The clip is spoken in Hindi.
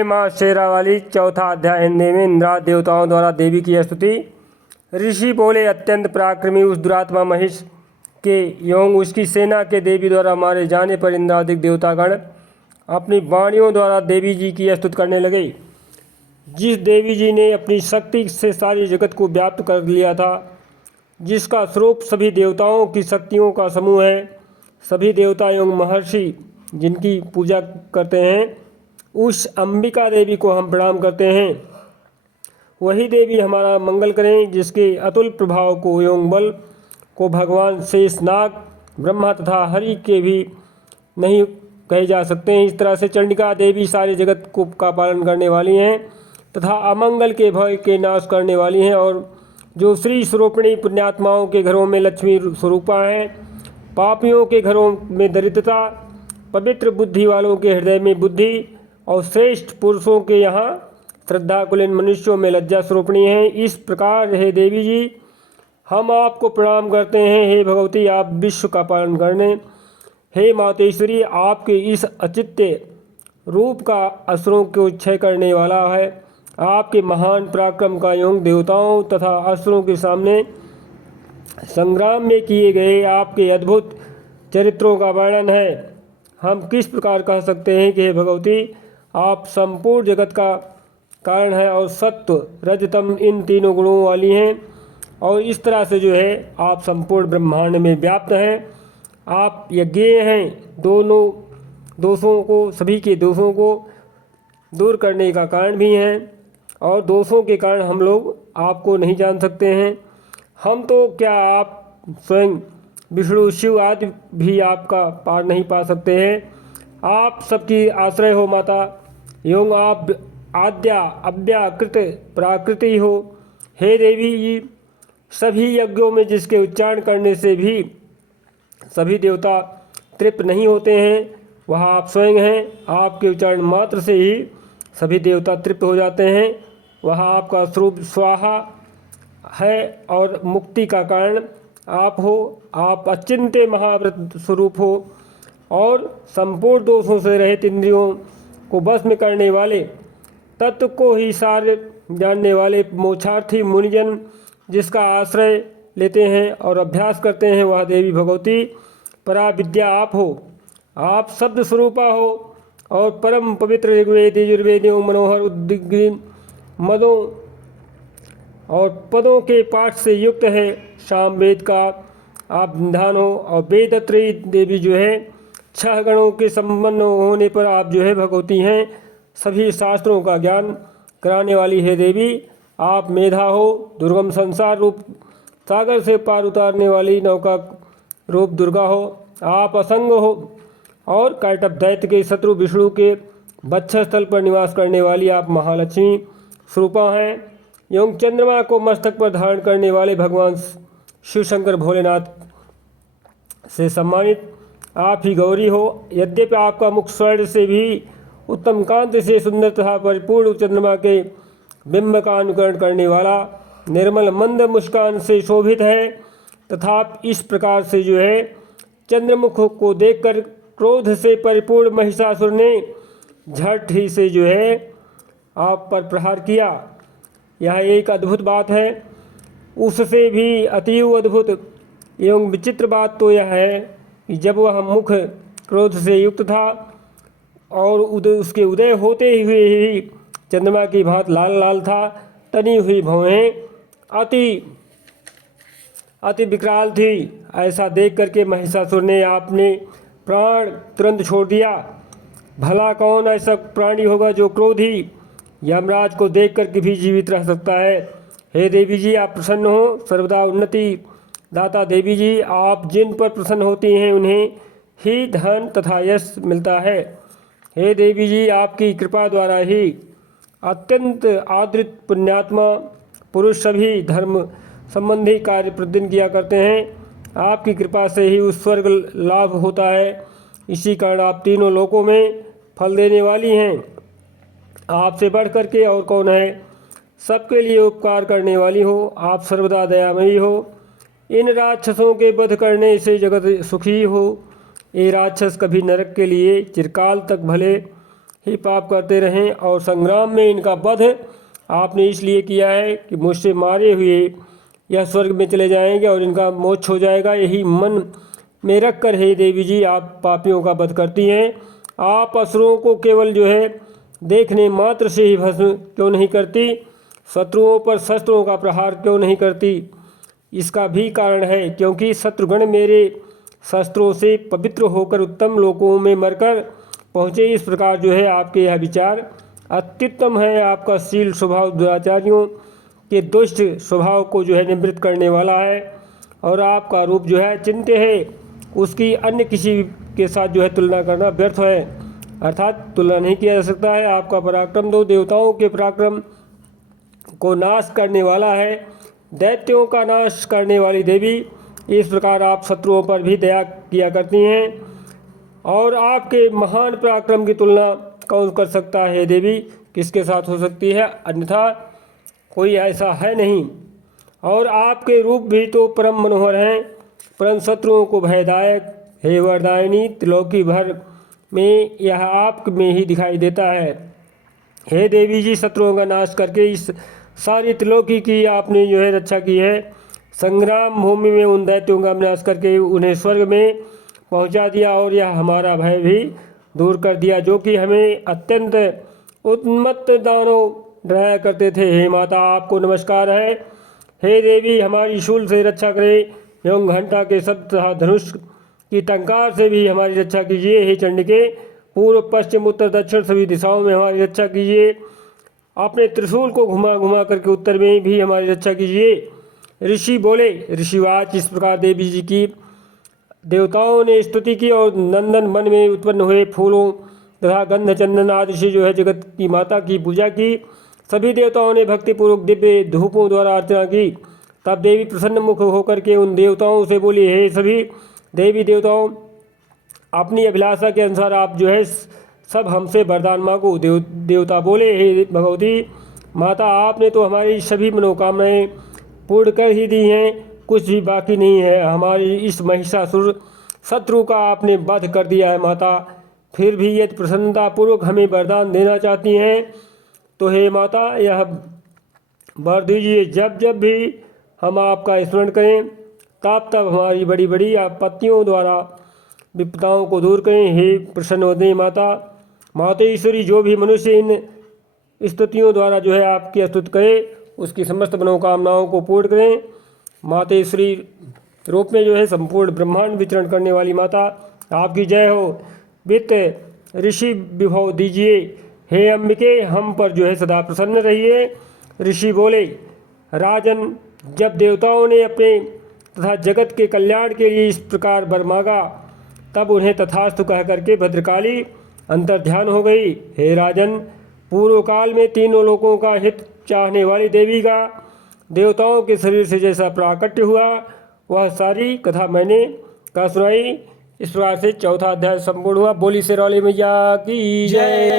जय माँ शेरावाली। चौथा अध्याय हिंदी में। इंद्राज देवताओं द्वारा देवी की स्तुति। ऋषि बोले, अत्यंत पराक्रमी उस दुरात्मा महिष के एवं उसकी सेना के देवी द्वारा मारे जाने पर इंद्रादिक देवतागण अपनी वाणियों द्वारा देवी जी की स्तुति करने लगे। जिस देवी जी ने अपनी शक्ति से सारी जगत को व्याप्त कर लिया था, जिसका स्वरूप सभी देवताओं की शक्तियों का समूह है, सभी देवता एवं महर्षि जिनकी पूजा करते हैं, उस अंबिका देवी को हम प्रणाम करते हैं। वही देवी हमारा मंगल करें, जिसके अतुल प्रभाव को एवं बल को भगवान शेषनाग, ब्रह्मा तथा हरि के भी नहीं कहे जा सकते हैं। इस तरह से चंडिका देवी सारे जगत को का पालन करने वाली हैं तथा अमंगल के भय के नाश करने वाली हैं, और जो श्री स्वरूपिणी पुण्यात्माओं के घरों में लक्ष्मी स्वरूपा हैं, पापियों के घरों में दरिद्रता, पवित्र बुद्धि वालों के हृदय में बुद्धि और श्रेष्ठ पुरुषों के यहाँ श्रद्धा कुलीन मनुष्यों में लज्जा स्वरूपणी है। इस प्रकार हे देवी जी, हम आपको प्रणाम करते हैं। हे भगवती, आप विश्व का पालन करने, हे मातेश्वरी, आपके इस अचित्य रूप का असुरों को क्षय करने वाला है। आपके महान पराक्रम का एवं देवताओं तथा असुरों के सामने संग्राम में किए गए आपके अद्भुत चरित्रों का वर्णन है। हम किस प्रकार कह सकते हैं कि हे भगवती, आप संपूर्ण जगत का कारण है और सत्व रजतम इन तीनों गुणों वाली हैं, और इस तरह से जो है आप संपूर्ण ब्रह्मांड में व्याप्त हैं। आप यज्ञेय हैं, दोनों दोषों को, सभी के दोषों को दूर करने का कारण भी हैं, और दोषों के कारण हम लोग आपको नहीं जान सकते हैं। हम तो क्या, आप स्वयं विष्णु शिव आदि भी आपका पार नहीं पा सकते हैं। आप सबकी आश्रय हो माता, एवं आप आद्या अव्याकृत प्राकृति हो। हे देवी जी, सभी यज्ञों में जिसके उच्चारण करने से भी सभी देवता तृप्त नहीं होते हैं, वह आप स्वयं हैं। आपके उच्चारण मात्र से ही सभी देवता तृप्त हो जाते हैं। वह आपका स्वरूप स्वाहा है और मुक्ति का कारण आप हो। आप अचिंत्य महाव्रत स्वरूप हो और संपूर्ण दोषों से रहित इंद्रियों को वश में करने वाले, तत्व को ही सार जानने वाले मोक्षार्थी मुनिजन जिसका आश्रय लेते हैं और अभ्यास करते हैं, वह देवी भगवती परा विद्या आप हो। आप शब्द स्वरूपा हो और परम पवित्र ऋग्वेद, यजुर्वेद एवं मनोहर उद्ग्रीन मदों और पदों के पाठ से युक्त है। सामवेद का आप निधान हो, और वेदत्रयी देवी जो है 6 गणों के संपन्न होने पर आप जो है भगवती हैं। सभी शास्त्रों का ज्ञान कराने वाली है देवी, आप मेधा हो। दुर्गम संसार रूप सागर से पार उतारने वाली नौका रूप दुर्गा हो। आप असंग हो और कैटभ दैत्य के शत्रु विष्णु के वक्षस्थल पर निवास करने वाली आप महालक्ष्मी स्वरूपा हैं। एवं चंद्रमा को मस्तक पर धारण करने वाले भगवान शिव शंकर भोलेनाथ से सम्मानित आप ही गौरी हो। यद्यपि आपका मुख स्वर्ण से भी उत्तम कांत से सुंदर तथा परिपूर्ण चंद्रमा के बिंब का अनुकरण करने वाला निर्मल मंद मुस्कान से शोभित है, तथा इस प्रकार से जो है चंद्रमुख को देखकर क्रोध से परिपूर्ण महिषासुर ने झट ही से जो है आप पर प्रहार किया। यह एक अद्भुत बात है। उससे भी अतीव अद्भुत एवं विचित्र बात तो यह है कि जब वह मुख क्रोध से युक्त था और उसके उदय होते हुए ही चंद्रमा की भांत लाल लाल था, तनी हुई भौहें अति विकराल थी। ऐसा देख करके महिषासुर ने आपने प्राण तुरंत छोड़ दिया। भला कौन ऐसा प्राणी होगा जो क्रोधी यमराज को देख कर भी जीवित रह सकता है। हे देवी जी, आप प्रसन्न हो, सर्वदा उन्नति दाता देवी जी, आप जिन पर प्रसन्न होती हैं उन्हें ही धन तथा यश मिलता है। हे देवी जी, आपकी कृपा द्वारा ही अत्यंत आदृत पुण्यात्मा पुरुष सभी धर्म संबंधी कार्य प्रतिदिन किया करते हैं। आपकी कृपा से ही उस स्वर्ग लाभ होता है। इसी कारण आप तीनों लोकों में फल देने वाली हैं। आपसे बढ़ करके और कौन है। सबके लिए उपकार करने वाली हो, आप सर्वदा दयामयी हो। इन राक्षसों के वध करने से जगत सुखी हो। ये राक्षस कभी नरक के लिए चिरकाल तक भले ही पाप करते रहें और संग्राम में इनका वध आपने इसलिए किया है कि मुझसे मारे हुए यह स्वर्ग में चले जाएंगे और इनका मोक्ष हो जाएगा। यही मन में रख कर हे देवी जी आप पापियों का वध करती हैं। आप असुरों को केवल जो है देखने मात्र से ही भस्म क्यों नहीं करती, शत्रुओं पर शस्त्रों का प्रहार क्यों नहीं करती? इसका भी कारण है क्योंकि शत्रुगण मेरे शस्त्रों से पवित्र होकर उत्तम लोकों में मरकर पहुँचे। इस प्रकार जो है आपके यह विचार अत्युत्तम है। आपका शील स्वभाव दुराचारियों के दुष्ट स्वभाव को जो है निवृत्त करने वाला है और आपका रूप जो है चिंत्य है, उसकी अन्य किसी के साथ जो है तुलना करना व्यर्थ है, अर्थात तुलना नहीं किया जा सकता है। आपका पराक्रम दो देवताओं के पराक्रम को नाश करने वाला है, दैत्यों का नाश करने वाली देवी। इस प्रकार आप शत्रुओं पर भी दया किया करती हैं और आपके महान पराक्रम की तुलना कौन कर सकता है देवी? किसके साथ हो सकती है? अन्यथा कोई ऐसा है नहीं। और आपके रूप भी तो परम मनोहर हैं, परंतु शत्रुओं को भयदायक। हे वरदायिनी, त्रिलोकी भर में यह आप में ही दिखाई देता है। हे देवी जी, शत्रुओं का नाश करके इस सारी त्रिलोकी की आपने जो है रक्षा की है। संग्राम भूमि में उन दैत्यों का विनाश करके उन्हें स्वर्ग में पहुंचा दिया और यह हमारा भय भी दूर कर दिया जो कि हमें अत्यंत उन्मत्त दानव डराया करते थे। हे माता, आपको नमस्कार है। हे देवी, हमारी शूल से रक्षा करें एवं घंटा के शब्द तथा धनुष की टंकार से भी हमारी रक्षा कीजिए। हे चंडिके, पूर्व पश्चिम उत्तर दक्षिण सभी दिशाओं में हमारी रक्षा कीजिए। अपने त्रिशूल को घुमा घुमा करके उत्तर में भी हमारी रक्षा कीजिए। ऋषि बोले। ऋषिवाच इस प्रकार देवी जी की देवताओं ने स्तुति की और नंदन वन में उत्पन्न हुए फूलों तथा गंध चंदन आदि से जो है जगत की माता की पूजा की। सभी देवताओं ने भक्तिपूर्वक दिव्य धूपों द्वारा अर्चना की। तब देवी प्रसन्न मुख होकर के उन देवताओं से बोली, हे सभी देवी देवताओं, अपनी अभिलाषा के अनुसार आप जो है सब हमसे वरदान मांगो। देवता बोले, हे भगवती माता, आपने तो हमारी सभी मनोकामनाएं पूर्ण कर ही दी हैं, कुछ भी बाकी नहीं है। हमारी इस महिषासुर शत्रु का आपने वध कर दिया है माता। फिर भी यदि प्रसन्नतापूर्वक हमें वरदान देना चाहती हैं तो हे माता यह वर दीजिए। जब जब भी हम आपका स्मरण करें तब तब हमारी बड़ी बड़ी आपत्तियों द्वारा विपदाओं को दूर करें। हे प्रसन्न होते माता। मातेश्वरी, जो भी मनुष्य इन स्तुतियों द्वारा जो है आपकी स्तुति करे उसकी समस्त मनोकामनाओं को पूर्ण करें। मातेश्वरी रूप में जो है संपूर्ण ब्रह्मांड विचरण करने वाली माता, आपकी जय हो। वित्त ऋषि विभव दीजिए। हे अंबिके, हम पर जो है सदा प्रसन्न रहिए। ऋषि बोले, राजन, जब देवताओं ने अपने तथा जगत के कल्याण के लिए इस प्रकार वर मांगा तब उन्हें तथास्तु कह करके भद्रकाली अंतर्ध्यान हो गई। हे राजन, पूर्व काल में तीनों लोकों का हित चाहने वाली देवी का देवताओं के शरीर से जैसा प्राकट्य हुआ वह सारी कथा मैंने कहा सुनाई। इस प्रकार से चौथा अध्याय संपूर्ण हुआ। बोली शेरावाली मैया की जय।